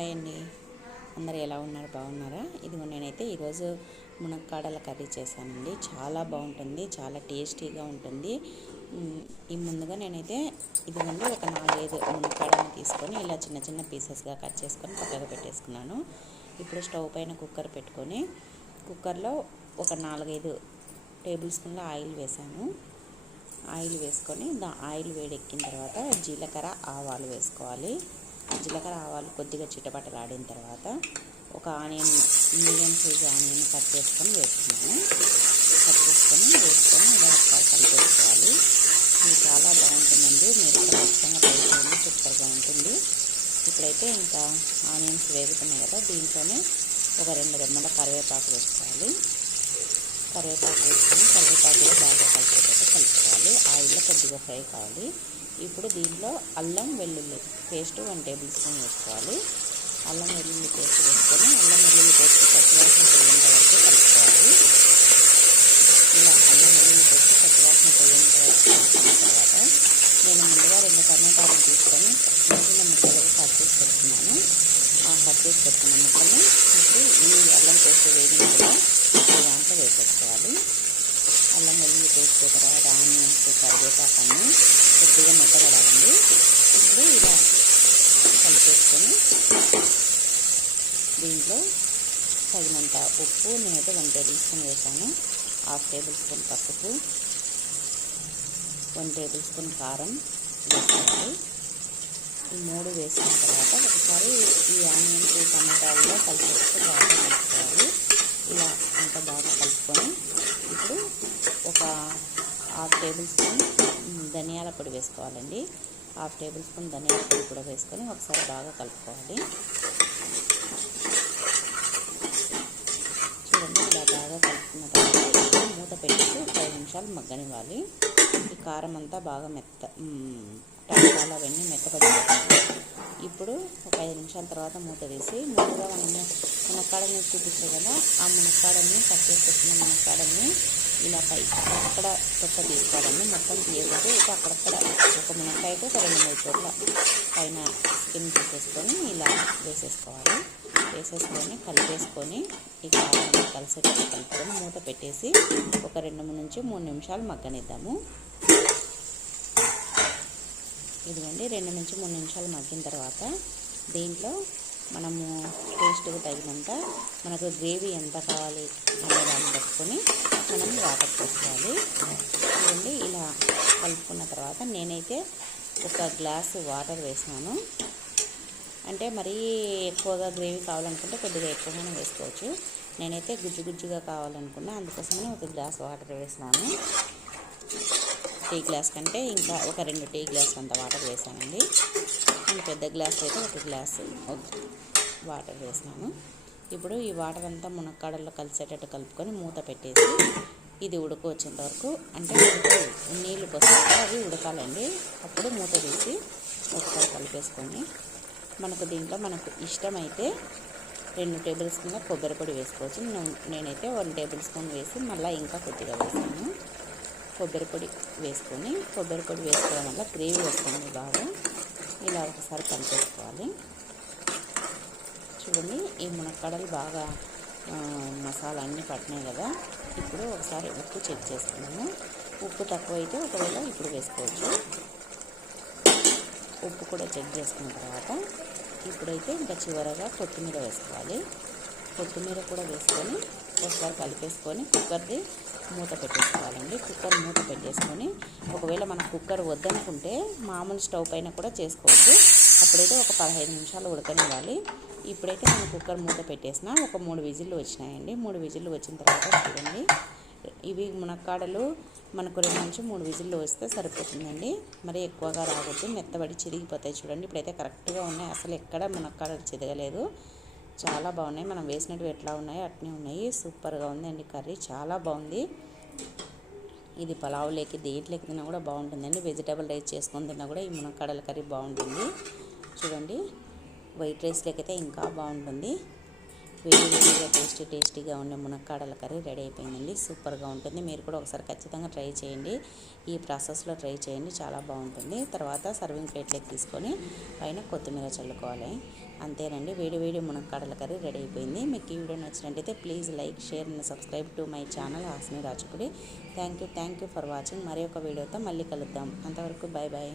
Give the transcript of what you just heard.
Hi అండి, అందరు ఎలా ఉన్నారు? బాగున్నారా? ఇదిగో నేనైతే ఈరోజు మునక్కాడల కర్రీ చేశానండి. చాలా బాగుంటుంది, చాలా టేస్టీగా ఉంటుంది. ఈ ముందుగా నేనైతే ఇదిగోండి ఒక 4-5 మునక్కాడలను తీసుకొని ఇలా చిన్న చిన్న పీసెస్గా కట్ చేసుకొని పక్కగా పెట్టేసుకున్నాను. ఇప్పుడు స్టవ్ పైన కుక్కర్ పెట్టుకొని కుక్కర్లో ఒక 4-5 టేబుల్ స్పూన్ల ఆయిల్ వేసాను. ఆయిల్ వేసుకొని ఆయిల్ వేడెక్కిన తర్వాత జీలకర్ర ఆవాలు వేసుకోవాలి. జీలకర్ర ఆవాలు కొద్దిగా చిటపటలాడిన తర్వాత ఒక onion, medium size onion cut చేసుకొని వేసుకున్నాను. వేసుకొని ఇలా కలిపేసుకోవాలి. ఇది చాలా బాగుంటుందండి, మీరు కూడా ఖచ్చితంగా ట్రై చేయండి, సూపర్గా ఉంటుంది. ఇప్పుడైతే ఇంకా ఆనియన్స్ వేగుతున్నాయి కదా, దీంట్లోనే ఒక 2 రెమ్మల కరివేపాకు వేసుకోవాలి. కరివేపాకు వేసుకొని కరివేపాకులో బాగా కలిపేటట్టు కలుపుకోవాలి. ఆయిల్లో కొద్దిగా ఫ్రై కావాలి. ఇప్పుడు దీంట్లో అల్లం వెల్లుల్లి పేస్ట్ 1 టేబుల్ స్పూన్ వేసుకోవాలి. అల్లం వెల్లుల్లి పేస్ట్ వేసుకొని అల్లం వెల్లుల్లి పేస్ట్ పచ్చివాసన పోయేంత వరకు కలుపుకోవాలి. ఇలా అల్లం వెల్లుల్లి పేస్ట్ పచ్చివాసన పోయేంత వరకు కలుపుకున్న తర్వాత నేను ముందుగా 2 టమాటాలను తీసుకొని చిన్న ముక్కలుగా కట్ చేసి పెట్టుకున్నాను. ఆ కట్ చేసి పెట్టుకున్న ముక్కల్ని ఇప్పుడు ఈ అల్లం పేస్ట్ వేగిన కూడా ఈ దాంట్లో వేసేసుకోవాలి. అల్లం వెల్లుల్లి పేస్ట్ తర్వాత ఆనియన్స్, కరివేపాకన్ని కొద్దిగా మెత్తగడాలండి. ఇప్పుడు ఇలా కలిపేసుకొని దీంట్లో తగినంత ఉప్పు నేనైతే 1 టేబుల్ స్పూన్ వేసాను. 1/2 టేబుల్ స్పూన్ పసుపు, 1 టేబుల్ స్పూన్ కారం వేసుకోవాలి. ఈ 3 వేసిన తర్వాత ఒకసారి ఈ ఆనియన్స్ టమాటాల్లో కలిపేస్తే బాగా కలుపుకోవాలి. ఇలా అంత బాగా కలుపుకొని ఇప్పుడు ఒక 1/2 టేబుల్ స్పూన్ ధనియాల పొడి వేసుకోవాలండి. 1/2 టేబుల్ స్పూన్ ధనియాల పొడి కూడా వేసుకొని ఒకసారి బాగా కలుపుకోవాలి. చూడండి, ఇలా బాగా కలుపుకున్న తర్వాత మూత పెట్టేసి ఒక 5 నిమిషాలు మగ్గనివ్వాలి. ఈ కారం అంతా బాగా టమాటాలు అవన్నీ మెత్తపడిపోతాయి. ఇప్పుడు ఒక 5 నిమిషాల తర్వాత మూత వేసి ముందుగా మనము మునక్కాడని చూపించాం కదా, ఆ మునక్కాడని కట్ చేసి పెట్టిన మునక్కాడని ఇలా పై అక్కడ తొక్క తీసుకోవాలండి. మొత్తం తీయకపోతే ఇక అక్కడక్కడ ఒక మునక్కాయకు ఒక 2-3 చోట్ల పైన స్కిన్ తీసేసుకొని ఇలా వేసేసుకోవాలి. వేసేసుకొని కలిపేసుకొని ఈ కారాన్ని కలిసేటట్టు కలుపుకొని మూత పెట్టేసి ఒక 2 నుంచి 3 నిమిషాలు మగ్గనిద్దాము. ఇదిగోండి 2 నుంచి 3 నిమిషాలు మగ్గిన తర్వాత దీంట్లో మనము టేస్ట్కి తగినంత మనకు గ్రేవీ ఎంత కావాలి అనే దాన్ని పెట్టుకొని మనం వాటర్ పోసుకోవాలి. చూడండి, ఇలా కలుపుకున్న తర్వాత నేనైతే ఒక గ్లాసు వాటర్ వేసినాను. అంటే మరీ ఎక్కువగా గ్రేవీ కావాలనుకుంటే కొద్దిగా ఎక్కువగానే వేసుకోవచ్చు. నేనైతే గుజ్జుగా కావాలనుకున్నా, అందుకోసమని ఒక గ్లాస్ వాటర్ వేసినాను. టీ గ్లాస్ కంటే ఇంకా ఒక 2 టీ గ్లాస్ అంత వాటర్ వేసానండి. నేను పెద్ద గ్లాస్ అయితే ఒక గ్లాసు వాటర్ వేసినాను. ఇప్పుడు ఈ వాటర్ అంతా మునక్కాడల్లో కలిసేటట్టు కలుపుకొని మూత పెట్టేసి ఇది వచ్చేంత వరకు, అంటే నీళ్ళు పోసాక అవి ఉడకాలండి. అప్పుడు మూత తీసి ఒకసారి కలిపేసుకొని దీంట్లో మనకు ఇష్టమైతే 2 టేబుల్ స్పూన్ల కొబ్బరి పొడి వేసుకోవచ్చు. నేనైతే 1 టేబుల్ స్పూన్ వేసి మళ్ళీ ఇంకా కొద్దిగా వేసాను. కొబ్బరి పొడి వేసుకోవడం వల్ల గ్రేవీ వస్తుంది బాగా. ఇలా ఒకసారి కలిపేసుకోవాలి. చూడండి, ఈ మునక్కాడలు బాగా మసాలా అన్నీ పట్టినాయి కదా. ఇప్పుడు ఒకసారి ఉప్పు చెక్ చేసుకున్నాము. ఉప్పు తక్కువ అయితే ఒకవేళ ఇప్పుడు వేసుకోవచ్చు. ఉప్పు కూడా చెక్ చేసుకున్న తర్వాత ఇప్పుడైతే ఇంకా చివరగా కొత్తిమీర వేసుకోవాలి. కొత్తిమీర కూడా వేసుకొని ఒకసారి కలిపేసుకొని కుక్కర్ది మూత పెట్టేసుకోవాలండి. కుక్కర్ మూత పెట్టేసుకొని ఒకవేళ మన కుక్కర్ వద్దనుకుంటే మామూలు స్టవ్ పైన కూడా చేసుకోవచ్చు. అప్పుడైతే ఒక 15 నిమిషాలు ఉడకనివ్వాలి. ఇప్పుడైతే నేను కుక్కర్ మూత పెట్టేసిన ఒక 3 విజిల్లు వచ్చినాయండి. 3 విజిల్లు వచ్చిన తర్వాత చూడండి, ఇవి మునక్కాడలు మనకు 2 నుంచి 3 విజిల్లు వస్తే సరిపోతుందండి. మరి ఎక్కువగా రావద్దు, మెత్తబడి చిరిగిపోతాయి. చూడండి, ఇప్పుడైతే కరెక్ట్గా ఉన్నాయి, అసలు ఎక్కడ మునక్కాడలు చిరగలేదు. చాలా బాగున్నాయి. మనం వేసినట్టు ఎట్లా ఉన్నాయో అట్నే ఉన్నాయి. సూపర్గా ఉందండి కర్రీ, చాలా బాగుంది. ఇది పలావులోకి దేంట్లోకి తిన్నా కూడా బాగుంటుందండి. వెజిటేబుల్ రైస్ చేసుకొని తిన్నా కూడా ఈ మునక్కాడల కర్రీ బాగుంటుంది. చూడండి, వైట్ రైస్లోకి అయితే ఇంకా బాగుంటుంది. వేడిగా టేస్టీగా ఉండే మునక్కాడల కర్రీ రెడీ అయిపోయిందండి. సూపర్గా ఉంటుంది. మీరు కూడా ఒకసారి ఖచ్చితంగా ట్రై చేయండి. ఈ ప్రాసెస్లో ట్రై చేయండి, చాలా బాగుంటుంది. తర్వాత సర్వింగ్ ప్లేట్లోకి తీసుకొని పైన కొత్తిమీర చల్లుకోవాలి. అంతేనండి, వేడి మునక్కాడల కర్రీ రెడీ అయిపోయింది. మీకు ఈ వీడియో నచ్చినట్టయితే please like, share and subscribe to my channel Hasini రాజపుడి. Thank you for watching. మరి ఒక వీడియోతో మళ్ళీ కలుద్దాం. అంతవరకు బాయ్.